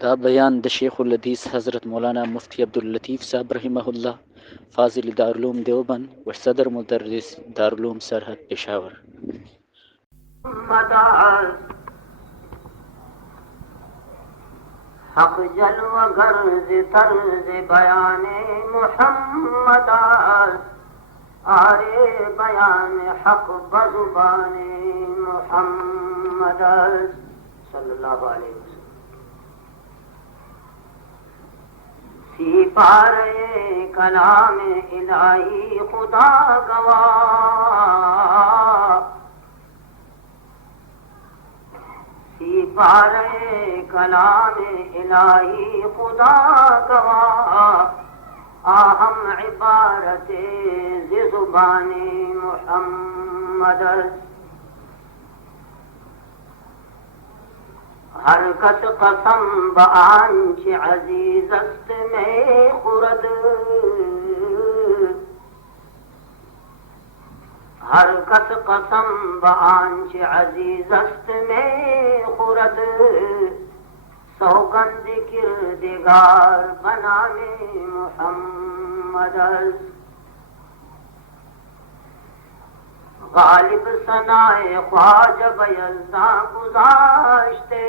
دا بیان د شیخ الحدیث حضرت مولانا مفتی عبداللطیف صاحب رحمه فاضل دارالعلوم دیوبند و صدر مدرس دارالعلوم سرحد پشاور. حق جلو غرض طرز بیان محمد آرے بیان حق بزبان محمد صلی اللہ علیہ وسلم. سی پارے کلام الہی خدا گواہ، سی پارے کلام الہی خدا گواہ، آہم عبارت ز زبان محمد. ہر کس قسم بآنچ عزیز است میں خورد، ہر کس قسم بآنچ عزیز است میں خورد، سوگند کردگار بنام محمد. غالب ثنائے خواجہ بیضاں گذاشتے،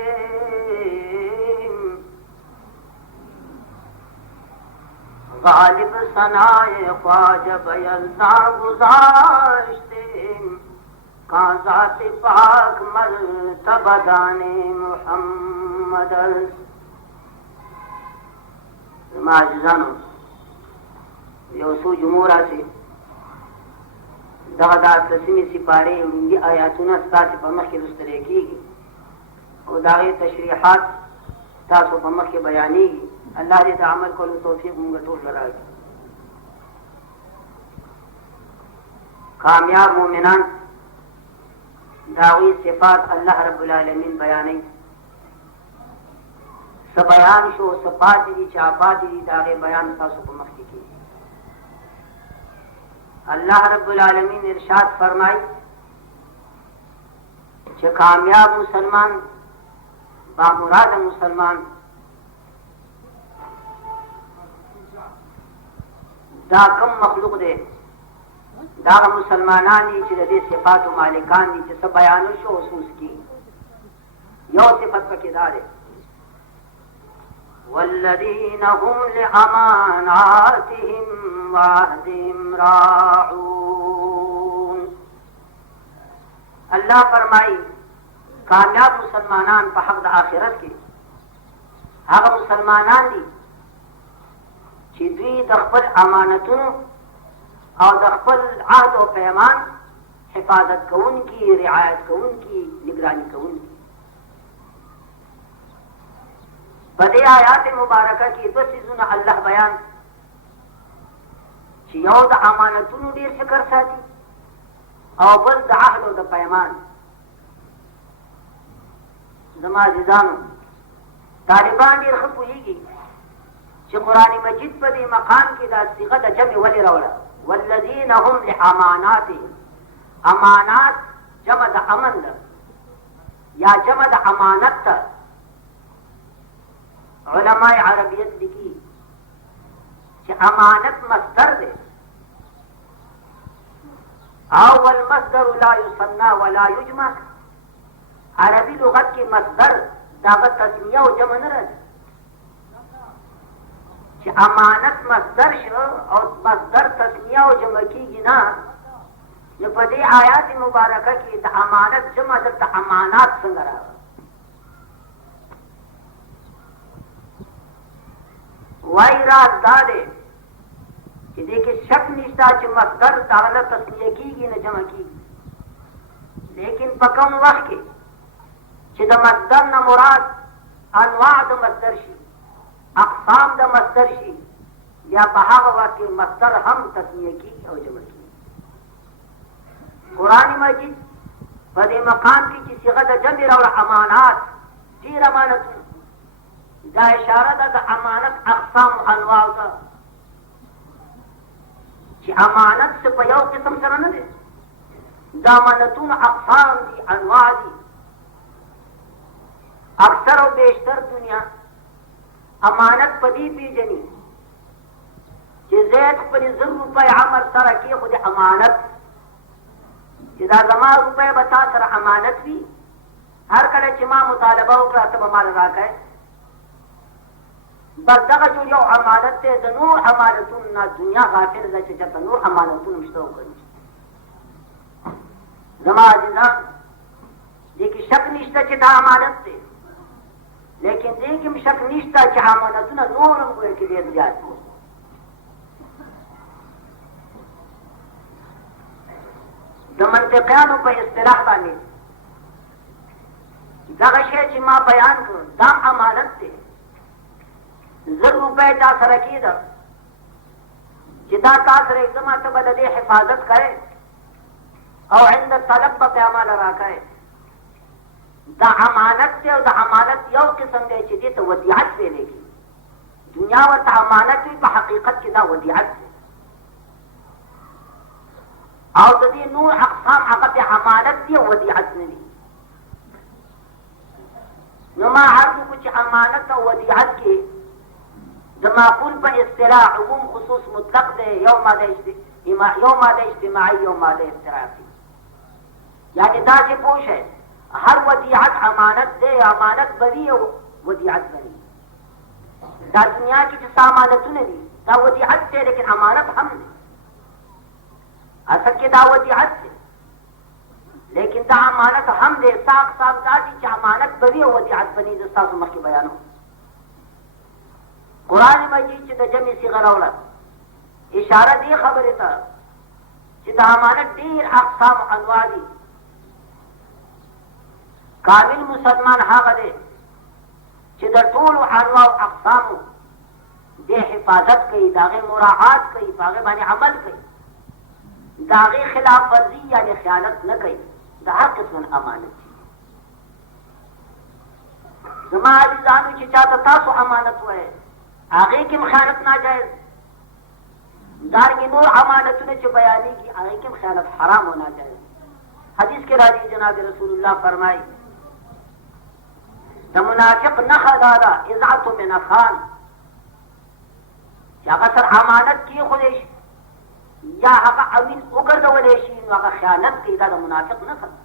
غالب ثنائے خواجہ بیضاں گذاشتے، کہاں ذات پاک مرتبہ دانے محمد. معجزانو یو څو جمهور راسي دغه د اتلسمې سپارې لومړي آیاتونه ستاسې په مخکې لوستلی کېږي او د هغې تشریحات ستاسو په مخکې بیانېږي. الله دې د عمل کولو توفیق مونږ ټول له راکړي. کامیاب مؤمنان د هغوی صفات الله رب العالمین بیانوي. څه بیان شو، څه پاتې دي، چې پاتې دي د هغې بیان ستاسو په مخکې کېږي. اللہ رب العالمین ارشاد فرمائی کہ کامیاب مسلمان بامراد مسلمان دا کم مخلوق دے، دا مسلمانان دی چې د دې صفات و مالکان دي چې څه بیان شو خصوص کی. یو صفت پکې دا دی والذین هم لأماناتهم وعهدهم راعون. اللہ فرمائی کامیاب مسلمانان په حق د آخرت کې هغه مسلمانان دي چې دوی د خپل امانتونو او د خپل عهد او پیمان حفاظت کوونکي، رعایت کوونکي، نگرانی کوونکي. په دې آیات مبارکه کې دوه څیزونه الله بیان چې یو د امانتونو ډېر فکر ساتي او بل د عهد او د پیمان. زما عزیزانو طالبان ډېر ښه پوهېږي چې قرآن مجید په دې مقام کې دا صیغه د جمع ولې راوړه والذین هم لاماناتهم. امانات جمع د امن ده یا جمع د امانت ده. علماء عربیت لیکي چې امانت مصدر ده او والمصدر لا يصنع ولا يجمع. عربي لغت کې مصدر داغه تسنیه او جمع نه راځي. چې امانت مصدر شو او مصدر تسنیه او جمع کېږي نه، نو په دې آیات مبارکه کې د امانت جمع دلته امانات څنګه راغله؟ وای راز دا دی چې دې کې شک نشته چې مصدر داغه تسنیه کېږي نه جمع کېږي. لیکن په کوم وخت کې چې د مصدر نه مراد انواع د مصدر شي، اقسام د مصدر شي، یا په هغه وخت کې مصدر هم تسنیه کېږي او جمع کېږي. قرآن مجید په دې مقام کې چې صيغه د جمع راوړه امانات، ډېر امانتونه، دا اشاره ده د امانت اقسام انواع ته چې امانت څه په یو قسم سره نه دی. دا امانتونه اقسام دي، انواع دي. اکثر و بیشتر دنیا अमानत पदी पीजनी कि ज़ैद पर 100 रुपए अमर सर की खुद अमानत जिदा जमा रुपए बता सर अमानत भी हर कले चिमा मुतालबा उकरा तब माल राखे बस दगा जो यो अमानत ते दनूर अमानतुन ना दुनिया गाफिल न च जब नूर अमानतुन मुश्तौ कर जमा जिना देखि शक निष्ठा चिता अमानत ते लेकिन देखिम शक निष्ठा च अमानतुन नूरम को के दे जात दमंतकानो पे इस्तिलाह बानी दगा शे च मा बयान कर दाम अमानत ते 100 रुपए ता सरकीदा जिदा तासर एकदम तो बदले हिफाजत करे और इंद तलब पे अमल रखे दा अमानत से दा अमानत यो किस्म दे ची तो वदियत पे लेगी दुनिया व अमानत भी हकीकत की दा वदियत से और ददी नूर अक़साम हक़ अमानत दी वदियत नहीं नुमा हर कुछ अमानत और वदियत की माकूल पर इस्तिलाह उमूम खुसूस मुतलक दे यौम मादे इज्तिमाई यौम मादे इफ्तिराकी यानी दा से पूछ है हर वदियत अमानत दे अमानत बरी वदियत बरी दा दुनिया की जो सामानत नहीं दा वदियत से लेकिन अमानत हम नहीं असल की दा वदियत से लेकिन दा अमानत हम दे साख सामदादी की अमानत बरी वदियत बनी जो साथ मक्की बयान हो कुरान मजीद च जमी सिगर औलत इशारा दी खबर था च अमानत ढेर अक़साम अनवादी काबिल मुसलमान हागदे च टूल अनवा अक़साम दे हिफाजत कई दागे मुराआत कई बागे बाने अमल कई दागे खिलाफ वर्जी यानी ख्यानत न कई दा किस्म अमानत जमा जानू च चाहता तासो अमानत हुए आगे की ख्यानत ना जायज दारगी नूर अमानत ने जो बयानी की आगे की ख्यानत हराम होना जायज हदीस के राजी जनाब रसूलुल्लाह फरमाई द मुनाफिक न खदादा इज़ातु मिन खान या कसर अमानत की खुदेश या हका अमीन उगर दवलेशी वका ख्यानत की दा मुनाफिक न खदा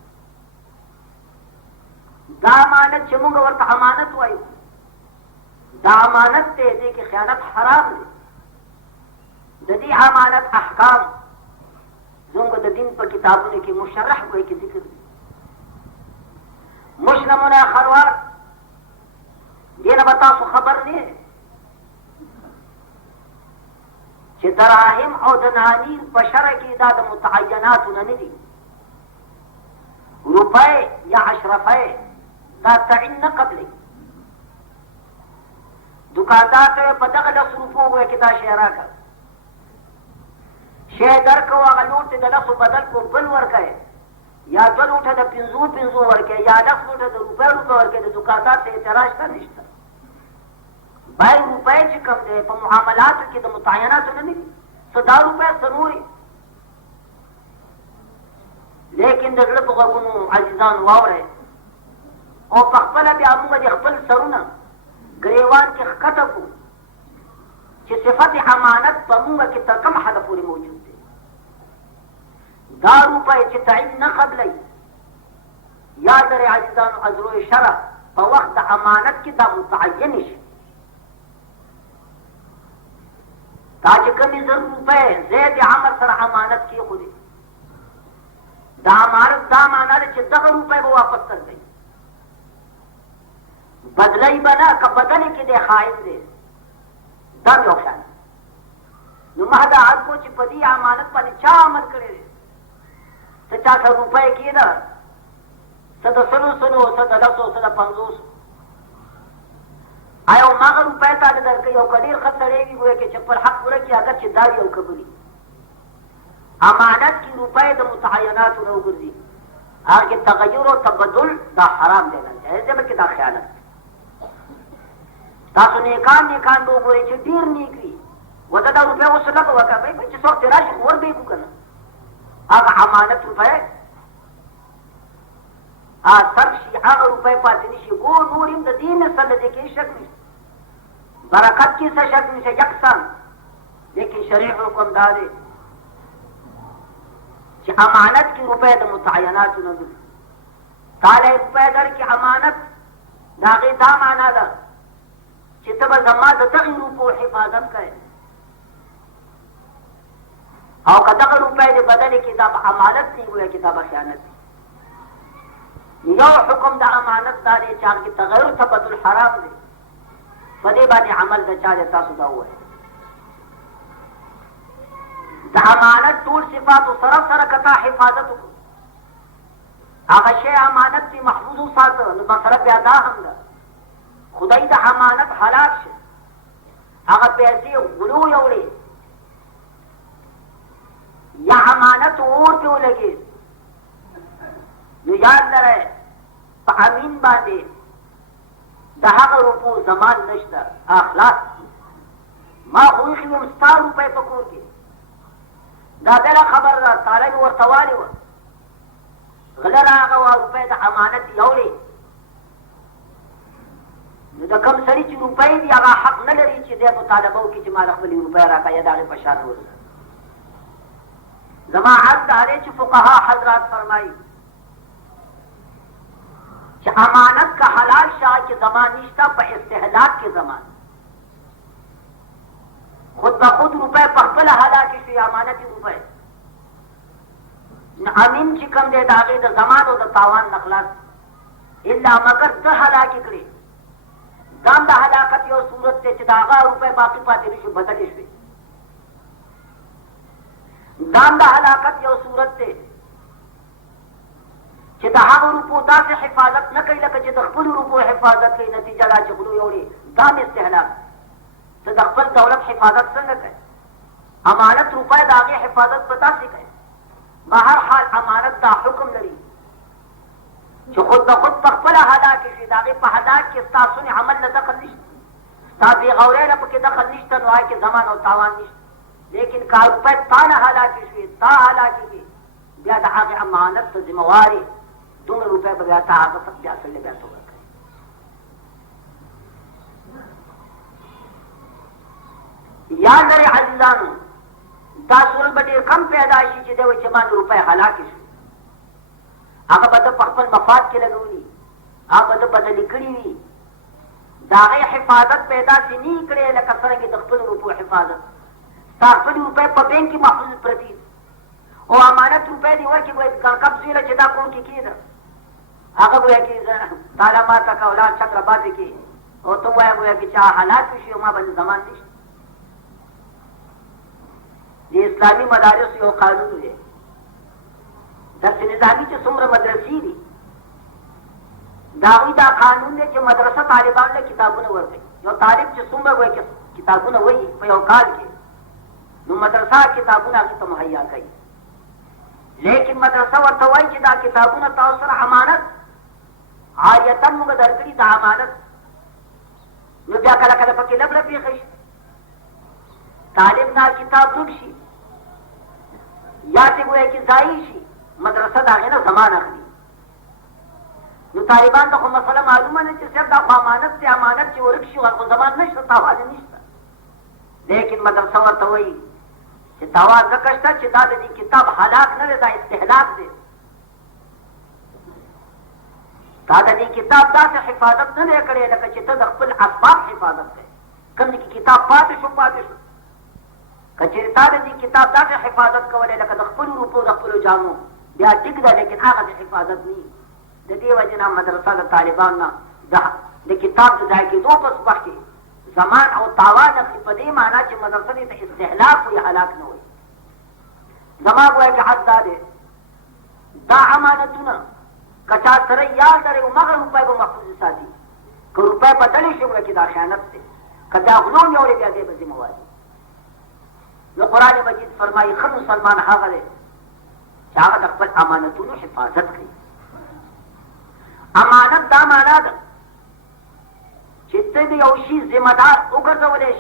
दा अमानत चमुंग वर्त अमानत वाई दा अमानत ते दे की ख्यानत हराम है ददी अमानत अहकाम जुंग द दिन पर किताबों ने की मुशर्रह को एक जिक्र मुस्लिमों खरवार देना बता सो खबर नहीं कि दराहिम और दनानी बशर की दाद मुतअय्यनात नहीं रुपए या अशरफे दा तइन न कबले दुकानदार तो पता का 10 रुपयों हुए किता शेरा का शेदर को अगलूट दलस बदल को बल वर्क है या दल उठे द पिंजू वर्क है या 10 उठे द रुपए वर्क है दुकानदार से इतराज का निश्ता भाई रुपए च कम दे पर मुआमलात की तो मुतायना तो नहीं 100 रुपए सनूरी लेकिन दल तो गुनु अजीजान वावर है और पखपला भी आमुगा जे खपल सरुना ग्रेवान के खतकू कि सिफत अमानत पमूंगा कि तकम हद पूरी मौजूद है दा रुपए चिताइन न कबल या दर अजीजान अजरो शरा पर वक्त अमानत की दा मुतअय्यन ताज कमी 100 रुपए ज़ैद अमर सर अमानत की खुदी दा अमानत दा माना चे 10 रुपए वो वापस कर गई बदलाई बना का बदले के दे खाइन दे दम योक्षान नुमादा आज को चिपदी अमानत पर चा अमल करे तो 400 रुपए की ना सदा सुनो सदा 10 सदा 50 आयो मांग रुपए ता दर के यो कदीर खतरेगी हुए के चप्पल हक पूरे की अगर चिदारी और कबूली अमानत की रुपए द मुतअयनात न गुर्दी आगे तगय्युर और तबदुल दा हराम देना चाहिए जब कि दा ख्यानत तासु नेकान दो गोरे च डीर नीकरी वदा रुपए उस लग वका भाई बच्चे सो तेरा और बेकू करना आग अमानत रुपए आ सरशी आग रुपए पातनी शी गो नूरिम द दीन सल दे के शक बरकत की शक्ल से यकसन, लेकिन शरीय हुक्म दादे कि अमानत की रुपए द मुतयनात न दे ताले रुपए दर की अमानत दागे दा माना दा कि तब जमा द तग रुपो हिफाजत करे और कदग रुपए दे बदल किताब अमानत नहीं हुआ किताब खयानत यो हुक्म दा अमानत दारे चार की तगैर तबदुल हराम दे फदे बाने अमल द चारे तासुदा हुआ है द अमानत टूल सिफात सरफ सरकता हिफाजत को आगशे अमानत की महफूज साथ मसरब यादा हमदा खुदाई द अमानत हलाक से आगा पैसे गुलू योड़े या अमानत और क्यों लगे याद न रहे अमीन बादे दहाग रुपू जमान नश्ता अखलाक माँ हुई कि वो 100 रुपए पकड़ के दादेला खबरदार ताले और तवाली वो गलर आगा वो रुपए दा अमानत योड़े न कम सरी ची रुपए दी आगा हक न लरी ची दे मुतालबो की जमाल अखबली रुपए राका या दागे पशान हो जमाअत दारे ची फुकहा हजरात फरमाई कि अमानत का हलाल शाह के जमानिश्ता पर इस्तेहलाक के जमान खुद ब खुद रुपए पहपल हलाक की अमानती रुपए अमीन चिकम दे दागे द जमान और द तावान नखलास इल्ला मगर द हलाकी करे दाम द हलाकत यो सूरत से चिदागा रुपए बाकी पाते रिशु बदलिश पे दाम द हलाकत यो सूरत से कि दहाग रुपो दा से हिफाजत न कई लक कि दखल रुपो हिफाजत के नतीजा ला चगलू योड़ी दाम इस्तेहलाक तो दखल दौलत हिफाजत संग है अमानत रुपए दागे हिफाजत पता सीखे बाहर हाल अमानत दा हुक्म लरी जो खुद ब खुद तखल हदा के दागे पहदा के तासुन अमल न दखल निश्त ताबी गौरे न के दखल निश्त न के जमान और तावान निश्त लेकिन का रुपए तान हदा के ता हदा के बिया दहागे अमानत तो जिम्मेवारी तुम रुपए बगैर आगे तक जा सकते बैठ होगा याद रहे अजीजान दासुल बटे कम पैदाइशी चे देव चमान रुपए हलाक आगे बद पखपन मफाद के लगोली आगे बद बदली कड़ी हुई दागे हिफाजत पैदा से नहीं करे न कसरेंगे दखपन रुपए हिफाजत ताकपन रुपए पर बैंक की महफूज प्रति और अमानत रुपए दिवा कि वो कब से चिदा कौन की कीदा आगे वो कि ताला माता का औलाद चक्र बात की और तुम वो कि चाह हालात विषय में बन जमान नहीं ये इस्लामी मदारिस यो कानून है दर्स निजामी च सुम्र मदरसी दी दावी दा कानून ने जो मदरसा तालिबान ने किताबों ने वर्ते जो तालिब च सुम्र वो के किताबों ने वही पे काल के नु मदरसा किताबों ने तो मुहैया कई लेकिन मदरसा और तवाई की दा किताबों ने तौसर अमानत आयतन मुग दरकड़ी दा अमानत नु क्या कला कला पके लब रबी खश तालिब ना किताब रुकशी या ते वो कि जाईशी मदरसा दागे ना जमान अखली नु तालिबान तो मसला मालूम है कि सब दा अमानत से अमानत से रुकशी और जमान नहीं सकता वाले नहीं लेकिन मदरसा और तवाई कि दावा जकश्ता कि दाद दी किताब हलाक न दा इस्तेहलाक दे दादा दी किताब दा से हिफाजत न ले करे लक कि तदखल असबाब हिफाजत है कम की किताब पाते शु कचेरी दादा दी किताब दा से हिफाजत कवले लक दखल रूपो दखल जामो या टिक दा लेकिन आगा से हिफाजत नहीं ददी वजना मदरसा दा तालिबान ना द किताब दा की दो पस बाकी जमान और तावान की पदे माना कि मदरसा ने इस्तेहलाक हुई हलाक न हुई जमा हुआ कि हद दादे दा अमानतुना कचा सर याद करे मगर रुपए को महफूज साथी को रुपए बदले शुरू की दा खयानत से कचा गुलों ने और दे जिम्मेवारी जो कुरान मजीद फरमाई खम मुसलमान हागले चाहत अकबर अमानतुना हिफाजत की अमानत दा माना दा जितने भी औशी जिम्मेदार उगर जवलेश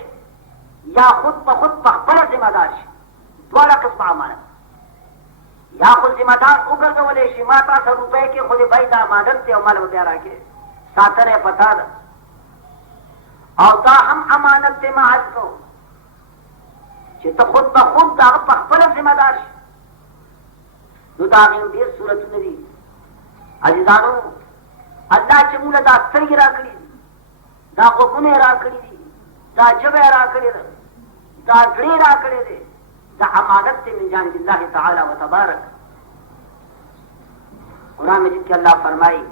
या खुद ब खुद पखपल जिम्मेदार दोला किस्म अमानत या खुद जिम्मेदार उगर जवलेश माता से रुपए के खुद भाई दा अमानत से अमल वगैरह के सातरे पता दा او دا هم امانت دی معاذ کو چې ته خود به خود دا په خپل ذمہ دار شي. نو دا غو ډیر صورتونه دي عزیزانو. الله چې موږ دا سترګې راکړي دا غوږونه راکړي دي دا ژبه راکړي ده دا زړه راکړي دي دا امانت دی من جانب الله تعالی و تبارک. قرآن مجید کې الله فرمایي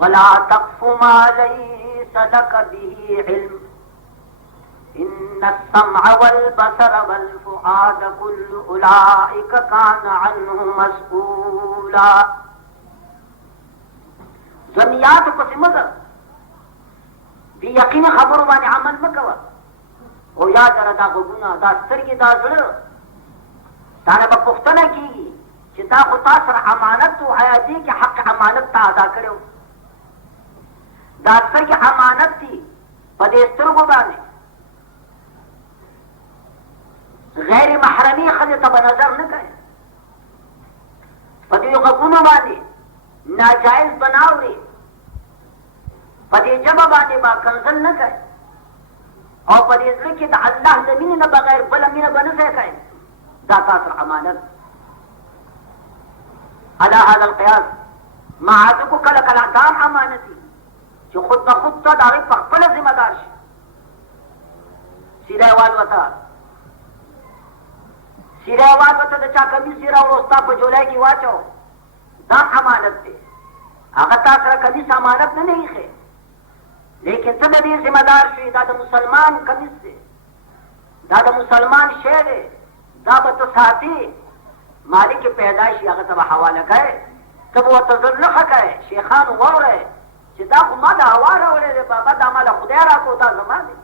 ولا تقف ما ليس لك به علم ان السمع والبصر والفؤاد كل اولئك كان عنه مسؤولا. ظنیات پس مزر دی یقین خبرو باندې عمل مکوه او یاد را دا غوږونه دا سترګې دا زړه دا نه به پوښتنه کېږي چې دا خو تا سره امانت و آیا دې کې حق امانت تا ادا کړی دا سترګې امانت دي په دې سترګو باندې غیر محرمي ښځې ته به نظر نه کوي په دې غوږونو باندې ناجائز به نه اوري په دې ژبه باندې به کنځل نه کوي او په دې زړه کې د الله د مینې نه بغیر بله مینه به نه ځای کوي. دا تا سره امانت على هذا القياس معاذ کو کله کله دام امانت دي چې خود به خود ته د هغې په خپله ذمه دار شي. سیره یې والوته سیره یې والوته د چا کمیس یې راوړو ستا په جولای کې واچو دا امانت دی. هغه تا سره کمیس امانت نه ایښی لیکن ته د دې ذمه دار شوې دا د مسلمان کمیس دی دا د مسلمان شی دی دا به ته ساتې مالک پیدایشي هغه ته به حواله کوې ته به ورته زرلخه کوې شیخان واورئ چې دا خو ما د هوا راوړی دی بابا دا ما له خدای راکړو دا زما دی.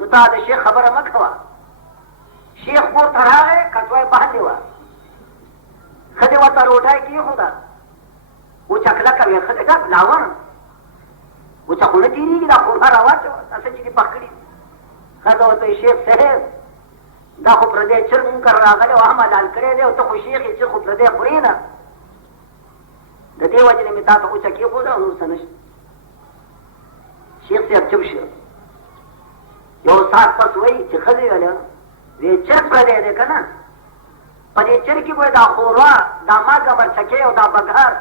نو تا د شیخ خبره مه کوه. شیخ کور ته راغی کټوی باندې وه ښځې ورته روټۍ کېښوده وچه کلکه وې ښځې ګپ لاون وچه خو نه تېرېږي دا خورما راواچوه داسې چې دې پخ کړي. ښځه ورته شیخ صاحب دا خو پردی چرګ منکر راغلی او هم حلال کړی دی او ته خو شیخ یې چې خو پردی خورې نه د دې وجې نه مې تا ته وچه کېښوده او نور څه نشته. شیخ صاحب چوپ شو. یو ساعت پس وایي چې ښځې ویلې وی چرګ پردی دی که نه په دې چرګ کې به دا خوروا دا مالګه مرچکې او دا بګهار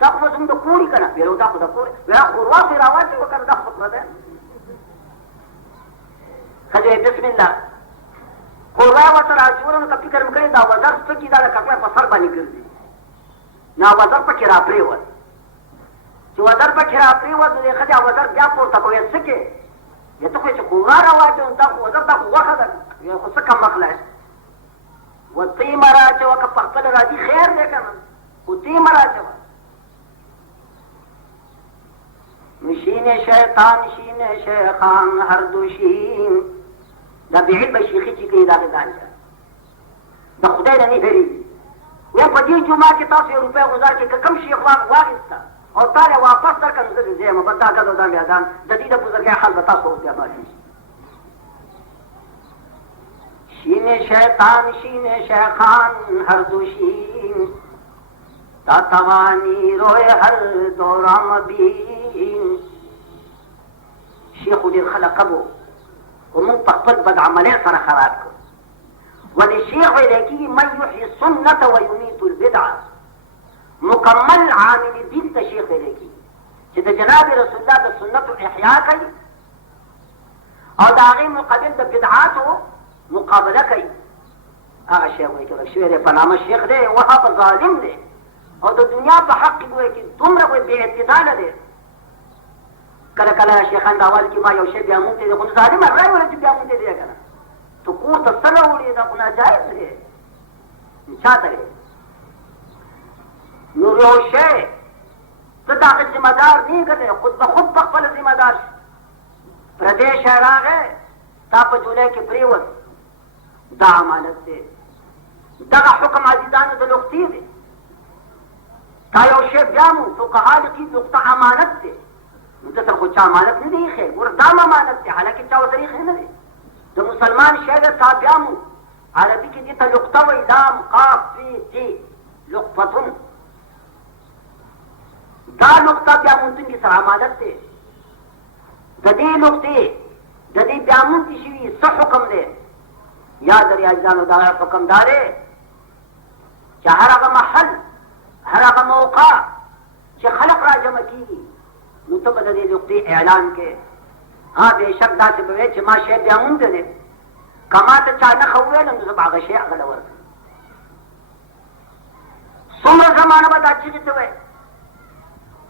دا خو به زموږ د کور یي که نه ویل دا خو د کور وی خوروا خو یې راواچوه که نه دا خو پردی ښځې بسم الله خوروا یې ورته راچوله نو که فکر مې کړی دا وزر سپکي دا د کټوۍ په سر باندې ګرځي نو وزر پکې را پرېوت چې وزر پکې را پرېوت نو دې ښځې وزر بیا پورته کړو څه کې یا ته خو چې خوروا راواچوم دا خو وزر دا خو غوښه ده یا خو څه کم مخلی و ته یې مه راچوه که په خپله راځي خیر دی که نه خو ته یې مه راچوه. نو شین شیطان شین شیخان هر دو شین دا بېعلمه شیخي چې کوي دا غذان شه د خدای نه نه هېرېږي. وایي په دې جمعه کې تاسو یو روپۍ ګزار کړئ که کوم شیخ واخېسته او تا یې واپس درکړه نو زه دې ځم بس دا ګز او دا میدان د دې د بزرګۍ حال به تاسو اوس بیا معلوم شي. شین شیطان شین شیخان هر دو شین تا توانی روی هر دوران بین. شیخ ډېر خلق بو خو موږ په خپل بد عملۍ سره خراب کړو. ولې شیخ ویلی کېږي من یحیي السنة و یمیت البدعه مکمل عامل دین ته شیخ ویلی کېږي چې د جناب رسول الله د سنتو احیا کوي او د هغې مقابل د بدعاتو مقابله کوي. هغه شیخ وایي که شوی دی په نامه شیخ دی وهاب ظالم دی او د دنیا په حق کې وایي چې دومره وایي بې اعتداله دی. کله کله شیخان دا وایي چې ما یو شی بیا مونږ ته دی خو نو ظالمه رایې ویله چې بیا مونږ ته دی که نه تو کور ته څه راوړې دا خو ناجایز دی چا ته دی. نو یو شی ته د هغه ذمه دار نه یې ګرځې خود به خود په خپله ذمه دار شي. پردی شی راغی تا په جولای کې پرېوت دا امانت دی. دغه حکم عزیزانو د نقطې دی. دا یو شی بیا مو فقها لیکي نقطه امانت دی. نو ده سره خو چا امانت نه دی ایښی ګوره دا هم امانت دی حالانکې چا ورسره ایښی نه دی. د مسلمان شی دی تا بیا مو عربي کې دې ته لقطه وایي لام قاف فی تی لقطتون دا نقطه بیا مونتون کې سره امانت دی. ददी नुक्ते ददी ब्यामुन की शिवी सब हुक्म दे या दरिया जानो दारा हुक्म दारे चाहरा का महल हरा का मौका चे खलक राजम की नुतब ददी नुक्ते ऐलान के हाँ बेशक दा से बवे चे मां शे ब्यामुन दे कमा तो चाह न खवे न सब आगे शे अगल वर सुमर जमाना बदा अच्छी तो है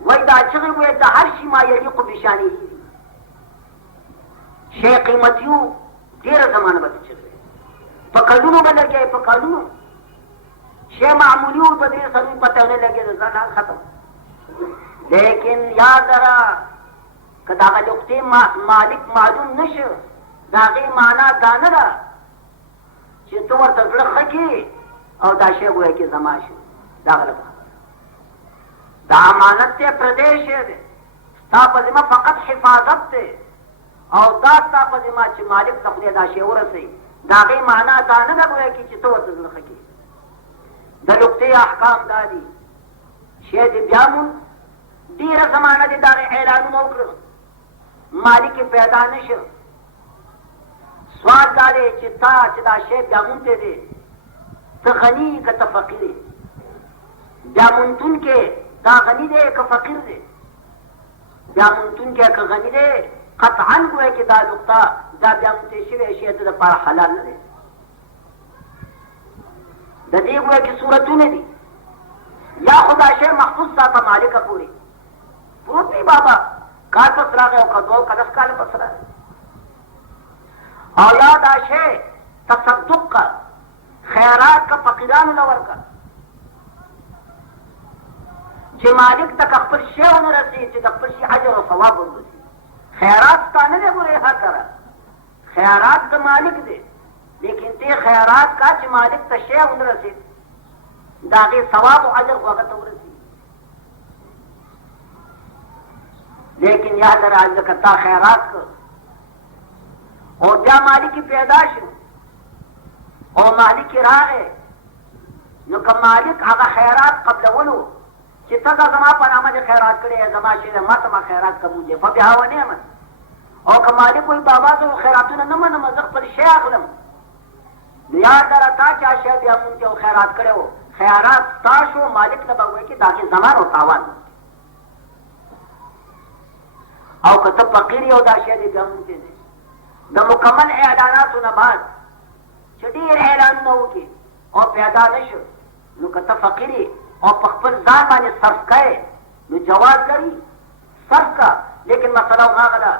वही दा अच्छी हुए दा हर शी मा यलीक़ु बिशानी शे कीमतियों तेरा जमाना बदा चल रहे पकड़ूं बदल के पकड़ूं शे मामूलियों बदले सभी पता होने लगे रज़ा खत्म लेकिन याद रहा कदागा लुक्ते मालिक मालूम नश दागे माना दानरा चितवर तजड़ खकी और दाशे हुए की जमाश दागल दा अमानत ते प्रदेश है तापजिमा फकत हिफाजत ते और दा तापजिमा च मालिक तखले दाशे उरसे दागे माना दानरा हुए की चितवर तजड़ खकी दलुक्ते अहकाम दादी शेद ब्यामुन दीर जमाना दे दागे ऐलान मौकर मालिक पैदानिश स्वाद दारे चिता चिदा शे ब्यामुन ते दे तगनी का तफकीर ब्यामुन तुन के दा गनी दे का फकीर दे ब्यामुन तुन के का गनी दे कतअन को के दा नुक्ता दा ब्यामुन ते शिवे शे ते पर हलाल दे ददी को की सूरत ने दी या खुदा शे महफूज सा का मालिक पूरी पूरी बाबा का पसरा गए का दो कदस का पसरा और याद आशे तसद्दुक का खैरात का फकीरान लवर का जे मालिक तक अखबर शे होने रसी जे अखबर शे अजर और सवाब होने खैरात ताने ने बुरे हाथ करा खैरात का मालिक दे लेकिन ते खैरात का जे मालिक तशे होने रसी दागे सवाब और अजर को अगर रसी लेकिन यह दर आज करता खैरात को और क्या मालिक की पैदाश और मालिक की राह है नो का मालिक आगा खैरात कबल वलो चित्ता का जमा पर आमद खैरात करे जमा शेर मत मा खैरात कबूल है फबिहा व नियमत और का मालिक कोई बाबा तो खैरात न मन मजक पर शे अखलम याद दरता क्या शे ब्यामुन के खैरात करे हो खैरात ताशो मालिक न बगवे की ताकि जमान हो तावान और कतब फकीरी हो दा शे ब्यामुन के द मुकम्मल ऐलानात नबाज चडीर ऐलान न होके और पैदा नश नु कत फकीरी और पखपल जान माने सर्फ कहे नु जवाब करी सर्फ का लेकिन मसला वहां गला